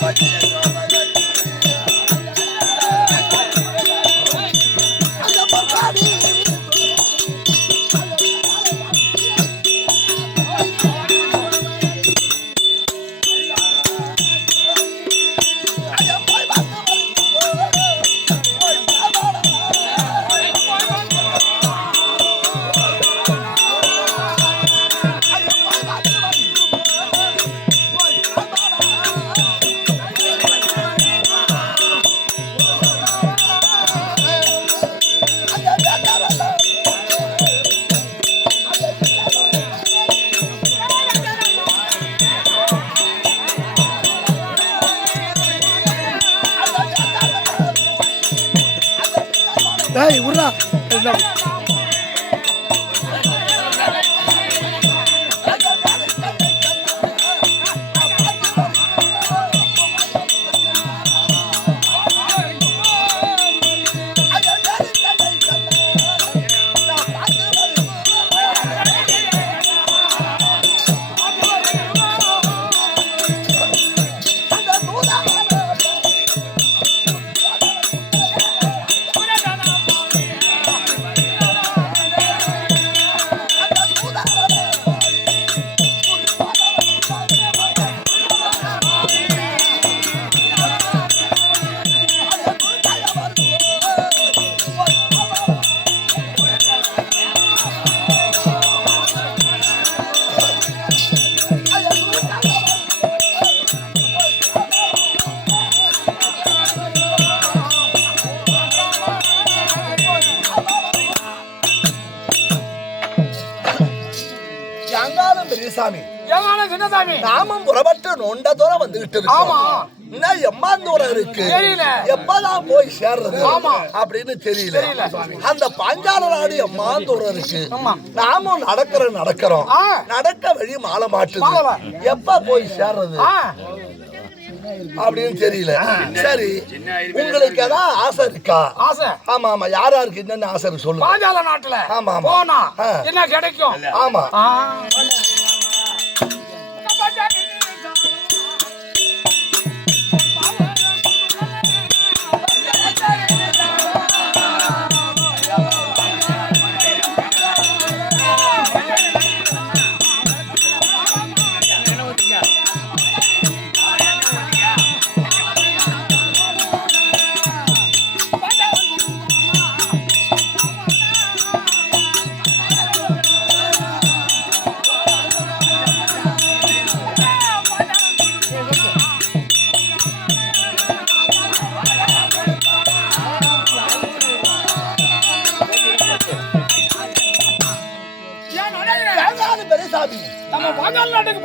But ஆமா. இன்னும் எம்மா தூரம் இருக்கு. எப்பதான் போய் சேர்றது? ஆமா. அப்படின்னு தெரியல. அந்த பாஞ்சால நாடு எம்மா தூரம் இருக்கு ஆமா. நாமும் நடக்கிற நடக்கிறோம். நடக்க வழி மாலை மாட்டுது. எப்ப போய் சேர்றது? அப்படின்னு தெரியல. சரி. உங்களுக்கு ஏதாவது ஆசை இருக்கா? ஆசை. ஆமா ஆமா. யார் யாருக்கு என்னென்ன ஆசை இருக்கு சொல்லுங்க. பாஞ்சால நாட்டுல. ஆமா, ஆமா. போனா. என்ன கிடைக்கும்? ஆமா.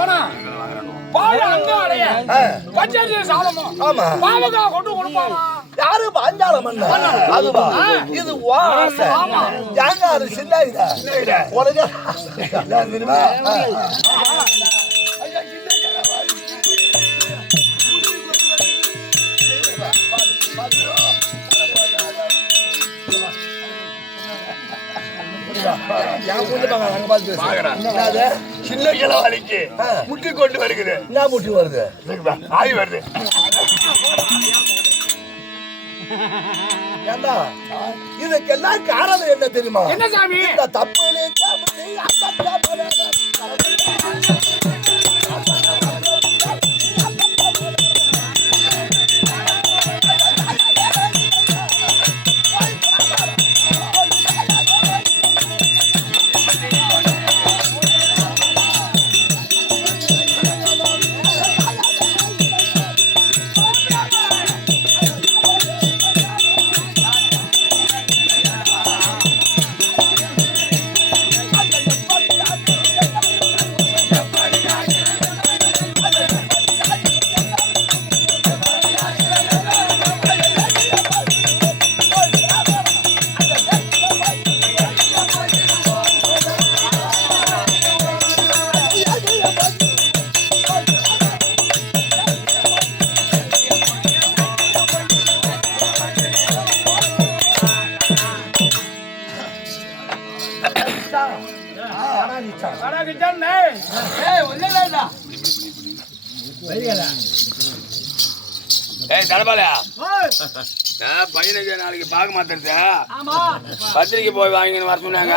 போனா அங்க அடைய. ஆமா. கொண்டு யாரு பாஞ்சால மன்னன் அதுவா? இது ஆசை அது சின்ன இதா உனக்கு தெரியுமா. என் அங்க பார்த்து. சின்ன கிளவாளிக்கு. முட்டி கொண்டு வருகிறது. என்ன முட்டி வருது? ஆய் வருது. ஏண்டா? இதுக்கெல்லாம் காரணம் என்ன தெரியுமா? என்ன சாமி? இந்த தப்பு. ஏய் தடபாலா பதினஞ்சு நாளைக்கு பாக்கு மாத்திருச்சா பத்திரிக்கை போய் வாங்கின்னு வர சொன்னாங்க.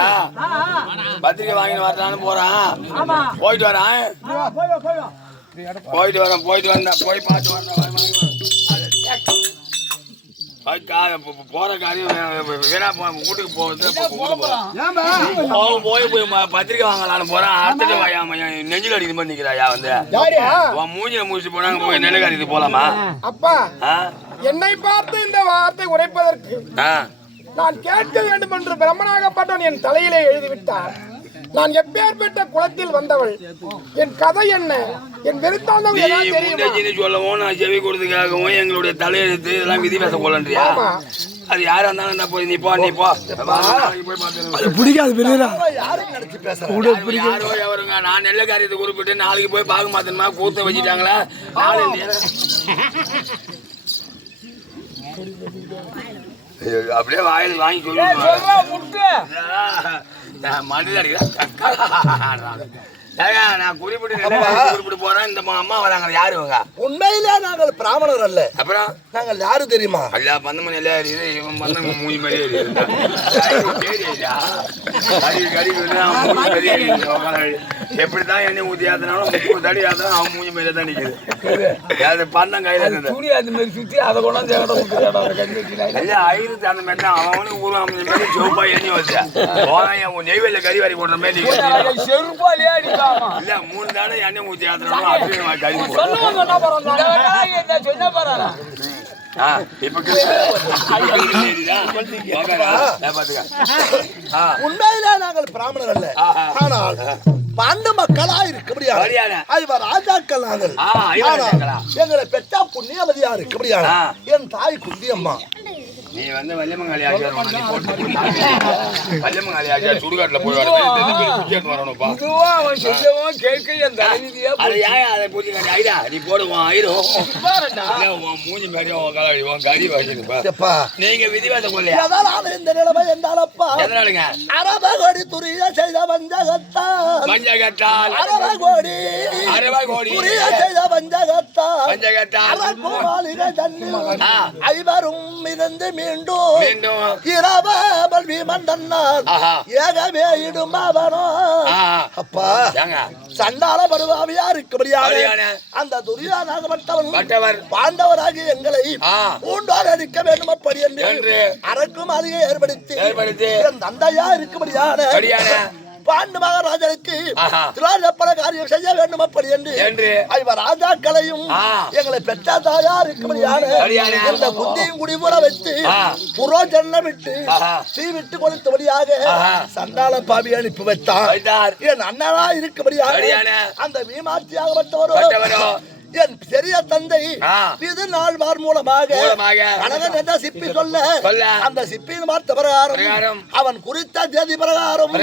பத்திரிக்கை வாங்கின்னு வரலான்னு போறான். போயிட்டு வரேன். போயிட்டு வரேன் போயிட்டு வந்தேன் போய் பார்த்து வரேன் போற காரியம் வீணா போ வீட்டுக்கு போகுது. போய் போய் பத்திரிக்கை வாங்கலான்னு போறேன். அடுத்தது வாயா மையன் நெஞ்சில் அடிக்கிற மாதிரி நிக்கிறாயா வந்து. யாரு? உன் மூஞ்சில முடிச்சு போனாங்க போய் நெல்லுக்காரி போலாமா? அப்பா ஆ? என்னை பார்த்து இந்த வார்த்தை உரைப்பதற்கு ஆ? நான் கேட்க வேண்டும் என்று பிரம்மனாகப்பட்டவன் என் தலையிலே எழுதிவிட்டார் நான் எப்பேற்பட்ட குலத்தில் வந்தவள். என் கதை என்ன? என் முண்டச்சின்னு சொல்லவும் நான் செவி கொடுத்துக்காகவும் எங்களுடைய தலையெழுத்து இதெல்லாம் விதி பேச கொள்ளன்றியா. அது யாரா இருந்தாலும் என்ன போய் நீ போ நீ போ. நாளைக்கு. அது பிடிக்காது யாரோ எவருங்க நான் நெல்ல காரியத்தை குறிப்பிட்டு நாளைக்கு போய் பார்க்க மாத்தேன்மா கூத்த வச்சுட்டாங்களா? நாளை நேரம். ஐயோ, அப்படியே வாயில் வாங்கி சொல்லுங்க மனித நான் குறிப்பிட்டு போறேன்? இந்த அம்மா வராங்க. யாரு இவங்க? உண்மையிலே நாங்கள் பிராமணர் அல்ல. அப்புறம்? நாங்கள் யாரு தெரியுமா? அல்லா இவன். கறி கறி விழுந்து அவன் மூஞ்சி மாதிரி எரியுது. உக்கார. எப்படித்தான் எண்ணெய் ஊத்தி ஆத்தினாலும் முப்பது தடி ஆத்தினா அவன் மூஞ்சி மேலே தான் நிக்குது. அது பந்தம் கையில இருக்குது துணி அது மாதிரி சுத்தி அதை கொண்டாந்து ஐயா ஆயிரத்தி அந்த மாதிரி தான் அவனுக்கு ஊரும் அமைஞ்ச மாதிரி எண்ணெய் வச்சு போனா என் நெய்வேலியில் கறி வாரி போடுற மாதிரி நிக்குது. இல்ல மூணு தானே எண்ணெய் ஊத்தி கறி பரவாயில்ல. சொன்ன பரவாயில்ல. உண்மையிலே நாங்கள் பிராமணர் அல்ல. ஆனால் பாண்ட மக்களா இருக்க சரியான. ஐவர் ராஜாக்கள் நாங்கள்? எங்களை பெற்றா புண்ணியவதியா இருக்க ஆ. என் தாய் குந்தியம்மா. நீ வந்து வல்லியமங்காளி ஆச்சாரம் பண்ண, நீ போட்டு வல்லியமங்காளி ஆச்சாரம் சுடுகாட்டுல போய் வர மாதிரி இந்த தம்பி பிச்சைக்கு வரணும்ப்பா. இதுவும் அவன் சொல்லவும் கேட்க என் தலைவிதியா அது ஏன் அதை பூஜை ஐடா நீ போடு உன் ஆயிரும் உன் மூஞ்சி மாதிரி உன் காலாடி உன் கறி எப்பா? நீங்க விதிவாசம் கொள்ளையா? இந்த நிலைமை என்றாலப்பா? எதனாலுங்க? அரப கோடி துரிய செய்த வஞ்சகத்தான் பஞ்சகட்டால் அரப கோடி அரப கோடி. துரிய செய்த அரக்கு மாளிகை தன்னில் ஆ. ஐவரும் இருந்து மீண்டும் இரவல் ஆஹா. ஏகவே இடும் அவனோ. ஆ அப்பா சண்டால பருவாவியா இருக்கும்படியான அப்படியான. அந்த துரியானாகப்பட்டவன் பட்டவர். பாண்டவராகி எங்களை பூண்டோர் அடிக்க வேண்டும் அப்படி என்று என்று. அரக்கு மாளிகை ஏற்படுத்தி தந்தையா இருக்கும்படியான படியான. பாண்டு மகாராஜனுக்கு. திராஜப்பட காரியம் செய்ய வேண்டும் அப்படி என்று ஐவர் ராஜாக்களையும். எங்களை பெற்ற தாயா இருக்கும்படியான. இந்த புத்தியும் குடிபுற வைத்து ஆ. புரோஜன்னம் விட்டு. தீ விட்டு கொடுத்தபடியாக ஆஹா. சண்டாள பாவி அனுப்பி வைத்தார் என் அண்ணனா இருக்கும்படியாக. அந்த வீமாட்சியாகப்பட்டவரோ பட்டவரோ. என் பெரிய தந்தை. இது நாள்வார் மூலமாக மூலமாக. கனகன் என்ற சிப்பி சொல்ல. அந்த சிப்பியின் வார்த்தை பிரகாரம். அவன் குறித்த தேதி பிரகாரம்.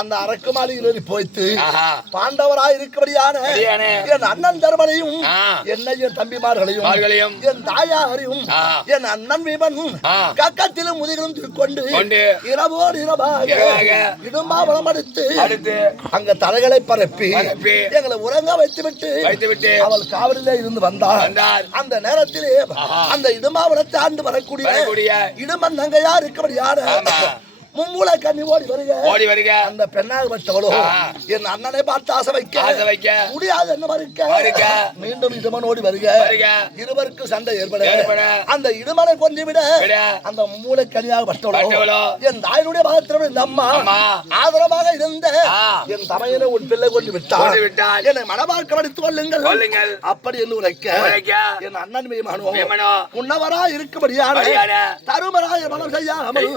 அந்த அரக்கு மாளிகையில் போய்த்து பாண்டவராய் இருக்கபடியான சரியான. என் அண்ணன் தர்மனையும். என்னையும் தம்பிமார்களையும் மார்களையும். என் தாயாரையும். என் அண்ணன் வீமன். கக்கத்திலும் முதுகிலும் கொண்டு. இரவோடு இரவாக இரவாக. இடும்பாவளம் அடுத்து அங்க தலைகளை பரப்பி. எங்களை உறங்க வைத்து விட்டு வைத்துவிட்டு அவள் காவலிலே இருந்து வந்தார். அந்த நேரத்திலே. அந்த இடுமாவளத்தை ஆண்டு வரக்கூடிய. இடுமன் தங்கையா இருக்கபடியான ஆமா. மும்மூல கண்ணி ஓடி வருக ஓடி வருக அந்த பெண்ணாகப்பட்டவளோ. என் அண்ணனை பார்த்து ஆசை வைக்க ஆசை வைக்க முடியாது என்ன மறுக்க. மீண்டும் இடுமன் ஓடி வருக வருக. இருவருக்கும் சண்டை ஏற்பட ஏற்பட. அந்த இடுமனை கொஞ்சம் விட. அந்த மூளை கனியாக பட்டவளோ. என் தாயினுடைய பாகத்திலும் இந்த அம்மா. ஆதரவாக இருந்த. என் தமையனை உன் பிள்ளை கொண்டு விட்டார். என்னை மனமார்க்கம் எடுத்துக் கொள்ளுங்கள். அப்படி என்று உரைக்க. என் அண்ணன் மீமானோ. முன்னவரா இருக்கும்படியான படியான. தருமராய மனம் செய்யாமல்.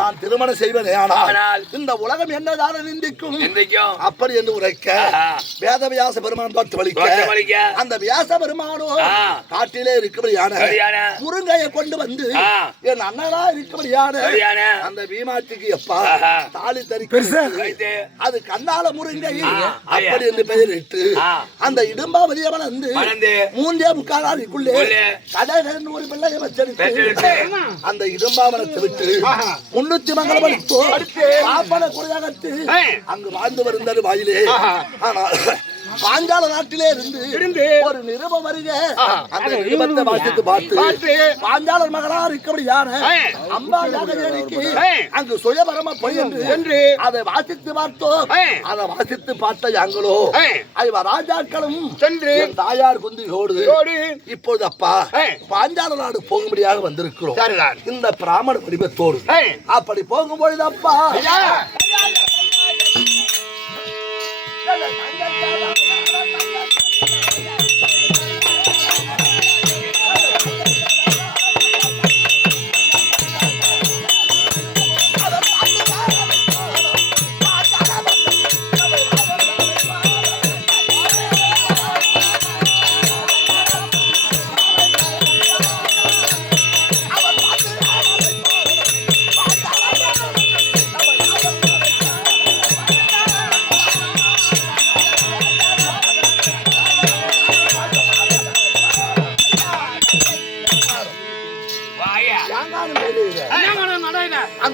நான் திருமணம் செய்வதே ஆனால் ஆனால் இந்த உலகம் என்னதான நிந்திக்கும் அப்படி என்று உரைக்க ஆஹா. வேதவியாச பெருமான் தோற்று தோற்று வலிக்க. அந்த வியாச பெருமானோ. காட்டிலே இருக்கும்படியான சரியான. முருங்கையை கொண்டு வந்து. என் அண்ணனா இருக்கும்படியான சரியான. அந்த பீமாட்டுக்கு எப்பா. தாலி தறி அது கண்ணால முருங்கை. அப்படி என்று பெயரிட்டு. அந்த இடும்பாவதியை வளர்ந்து வளர்ந்து. மூன்றே முக்கால் நாளைக்குள்ளே உள்ளே. கடைகன் ஒரு பிள்ளையை வச்செடுத்து பெற்றெடுத்து. அந்த இடும்பாவனத்தை விட்டு முன்னூத்தி மங்கலம் பாப்பன குறையாகத்து அங்கு வாழ்ந்து வருந்தாரு வாயிலே. ஆனால் பாஞ்சால நாட்டிலே இருந்து இருந்து ஒரு நிருபம் வருக. அந்த நிருபத்தை வாசித்து பார்த்து பார்த்து. பாஞ்சாலர் மகளா இருக்கபடி யாரு. அம்பா யாகதேவிக்கு. அங்கு சுயபரம பொய் என்று அதை வாசித்து பார்த்தோம். அதை வாசித்து பார்த்த யாங்களோ. ஐவ ராஜாக்களும் சென்று தாயார் குந்தியோடு ஓடு இப்பொழுது அப்பா. பாஞ்சால நாடு போகும்படியாக வந்திருக்கிறோம். இந்த பிராமண வடிவத்தோடு அப்படி போகும்பொழுது அப்பா 站在咱家家长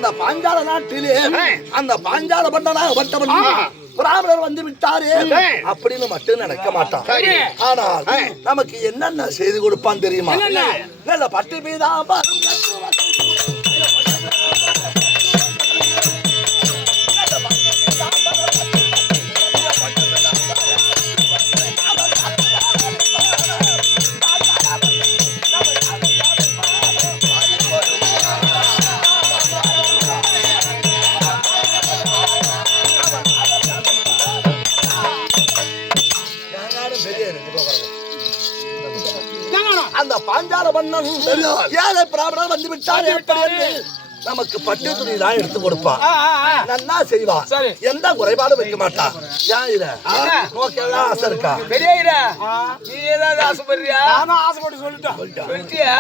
அந்த பாஞ்சால நாட்டிலே. அந்த பாஞ்சால பண்டனாக பட்டவன். பிராமணர் வந்து விட்டாரே. அப்படின்னு மட்டும் நினைக்க மாட்டான். ஆனால். நமக்கு என்னென்ன செய்து கொடுப்பான் தெரியுமா? நல்ல பட்டு பீதாம்பரம் ஏழை பிராமணர் வந்து விட்டார். எப்படி நமக்கு பட்டு துணி தான் எடுத்து கொடுப்பான். நன்னா செய்வா. எந்த குறைபாடும் வைக்க மாட்டா. ஏன் இத நோக்கெல்லாம் ஆசை இருக்கா? பெரியடா நீ ஏதாவது ஆசைப்படுறியா? நானும் ஆசைப்பட்டு சொல்லிட்டேன். சொல்லிட்டியா?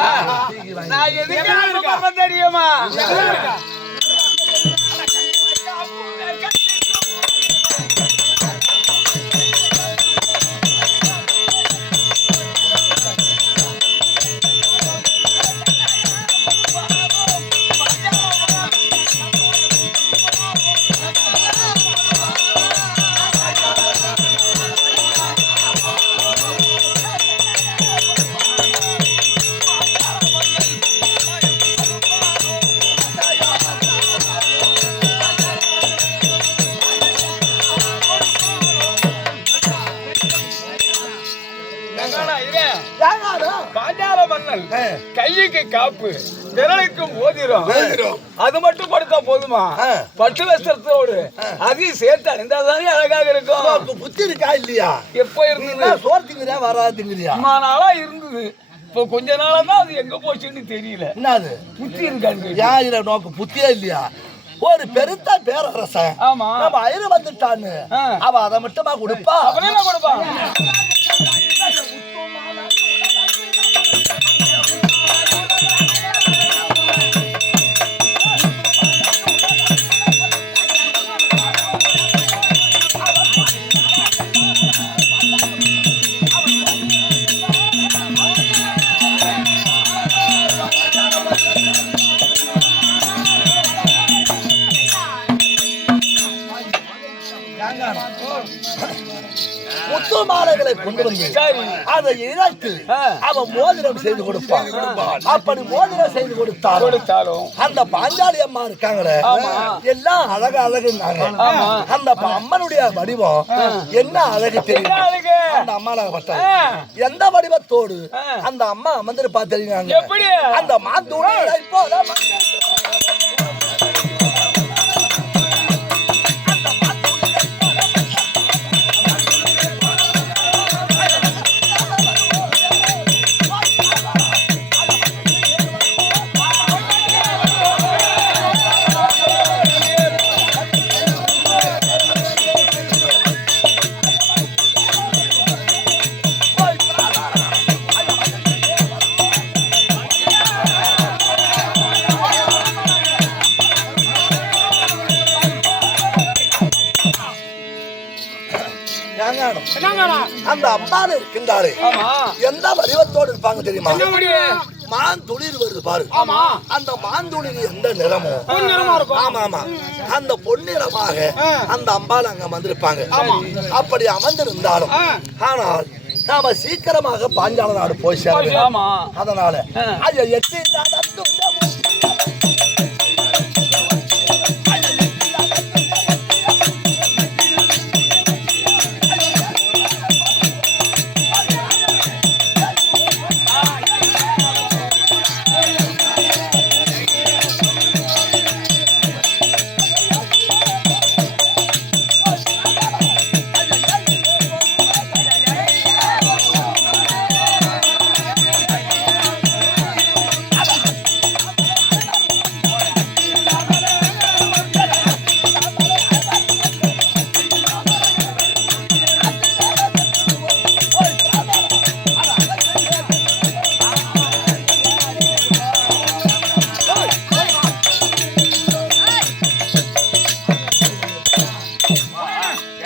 நான் எதுக்கு ஆசைப்படுறேன் தெரியுமா? அது மட்டும் கொடுத்தா போதுமா. பட்டு வஸ்திரத்தோடு அதையும் சேர்த்து அணிந்தாதானே அழகாக இருக்கும். புத்தி இருக்கா இல்லையா? எப்போ இருந்தது? என்ன சோறு திங்கிறியா வராது திங்கிறியா அம்மா நாளா இருந்தது. இப்போ கொஞ்ச நாளா தான் அது எங்க போச்சுன்னு தெரியல. என்னது? புத்தி இருக்கான்னு கேட்டு. ஏன் இத நோக்கு? புத்தியே இல்லையா? ஒரு பெருத்த பேரரசன். ஆமா. நம்ம ஐரு வந்துட்டான்னு. அவ அதை மட்டுமா கொடுப்பா? அப்புறம் கொண்டு வந்து அதை இழத்து. அவன் மோதிரம் செய்து கொடுப்பான். அப்படி மோதிரம் செய்து கொடுத்தார் கொடுத்தாலும் அந்த பாஞ்சாலி அம்மா இருக்காங்களே. எல்லாம் அழகு அழகுன்னாங்க. ஆமா. அந்த அம்மனுடைய வடிவம் என்ன அழகு தெரியும்? அந்த அம்மாளாக பட்டாங்க ஆ. எந்த வடிவத்தோடு. அந்த அம்மா அமர்ந்திருப்பா தெரியுங்க அந்த மாத்தூட போல அந்த அம்பாள் இருக்கின்றாரு எந்த வடிவத்தோடு இருப்பாங்க தெரியுமா மான் துளிர் வருது பாரு ஆமா. அந்த மான் துளிர் எந்த நிறமோ. ஆமா ஆமா அந்த பொன்னிறமாக. அந்த அம்பாள் அங்க வந்திருப்பாங்க. அப்படி அமர்ந்திருந்தாலும். ஆனால் நாம சீக்கிரமாக பாஞ்சால நாடு போய் சேர வேண்டும். ஆமா அதனால அது எட்டு இல்லாத